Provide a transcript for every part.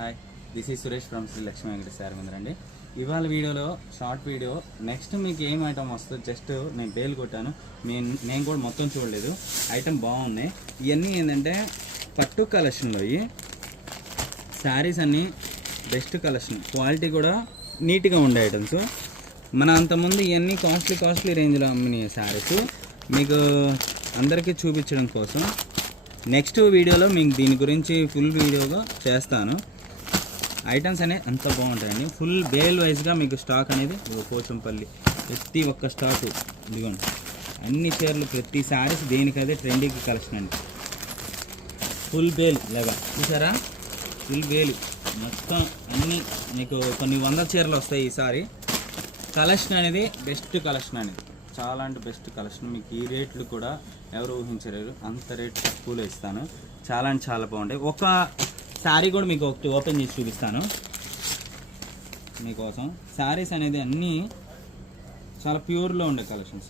Hi, this is Suresh from Shri Lakshmi Venkateshwara Mandir అండి. ఇవాళ వీడియోలో షార్ట్ వీడియో నెక్స్ట్ మీకు ఏం ఐటమ్ వస్తుందో జస్ట్ నేను బేల్ కొట్టాను. నేను కూడా మొత్తం చూడలేదు. ఐటమ్ బాగున్నాయి. ఇవన్నీ ఏంటంటే పట్టు కలెక్షన్లో ఈ శారీస్ అన్నీ బెస్ట్ కలెక్షన్, క్వాలిటీ కూడా నీట్గా ఉండే ఐటమ్స్. మన అంతకుముందు ఇవన్నీ కాస్ట్లీ రేంజ్లో అమ్మిన శారీస్ మీకు అందరికీ చూపించడం కోసం నెక్స్ట్ వీడియోలో మీకు దీని గురించి ఫుల్ వీడియోగా చేస్తాను. ఐటమ్స్ అనేవి అంత బాగుంటాయండి. ఫుల్ బేల్ వైజ్గా మీకు స్టాక్ అనేది పోచంపల్లి ప్రతి ఒక్క స్టాక్ ఇదిగోండి. అన్ని చీరలు ప్రతి శారీస్ దేనికదే ట్రెండింగ్ కలెక్షన్ అండి. ఫుల్ బేల్ లాగా చూసారా, ఫుల్ బేలు మొత్తం అన్నీ మీకు కొన్ని 100 చీరలు వస్తాయి. ఈసారి కలెక్షన్ అనేది బెస్ట్ కలెక్షన్ అనేది, చాలా అంటే బెస్ట్ కలెక్షన్. మీకు ఈ రేట్లు కూడా ఎవరు ఊహించలేరు, అంత రేట్ తక్కువలో ఇస్తాను. చాలా అంటే చాలా బాగుంటాయి. ఒక శారీ కూడా మీకు ఒకటి ఓపెన్ చేసి చూపిస్తాను మీకోసం. శారీస్ అనేది అన్నీ చాలా ప్యూర్లో ఉండే కలెక్షన్స్,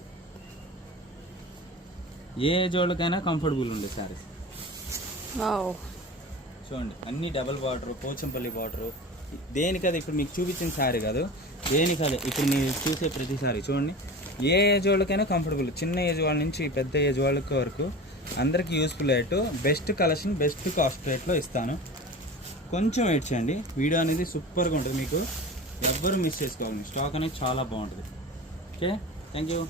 ఏ ఏజ్ వాళ్ళకైనా కంఫర్టబుల్ ఉండే శారీస్. చూడండి, అన్ని డబల్ బార్డర్, పోచంపల్లి బార్డరు. దేనికది ఇప్పుడు మీకు చూపించిన శారీ కాదు, దేనికదే ఇప్పుడు మీరు చూసే ప్రతిసారి చూడండి. ఏ ఏజ్ వాళ్ళకైనా కంఫర్టబుల్, చిన్న ఏజ్ వాళ్ళ నుంచి పెద్ద ఏజ్ వాళ్ళకి వరకు అందరికీ యూస్ఫుల్ అయ్యేట్టు బెస్ట్ కలెక్షన్ బెస్ట్ కాస్ట్ రేట్లో ఇస్తాను. కొంచెం వెయిట్ చేయండి, వీడియో అనేది సూపర్గా ఉంటుంది. మీకు ఎవ్వరు మిస్ చేసుకోవాలి. స్టాక్ అనేది చాలా బాగుంటుంది. Okay, thank you.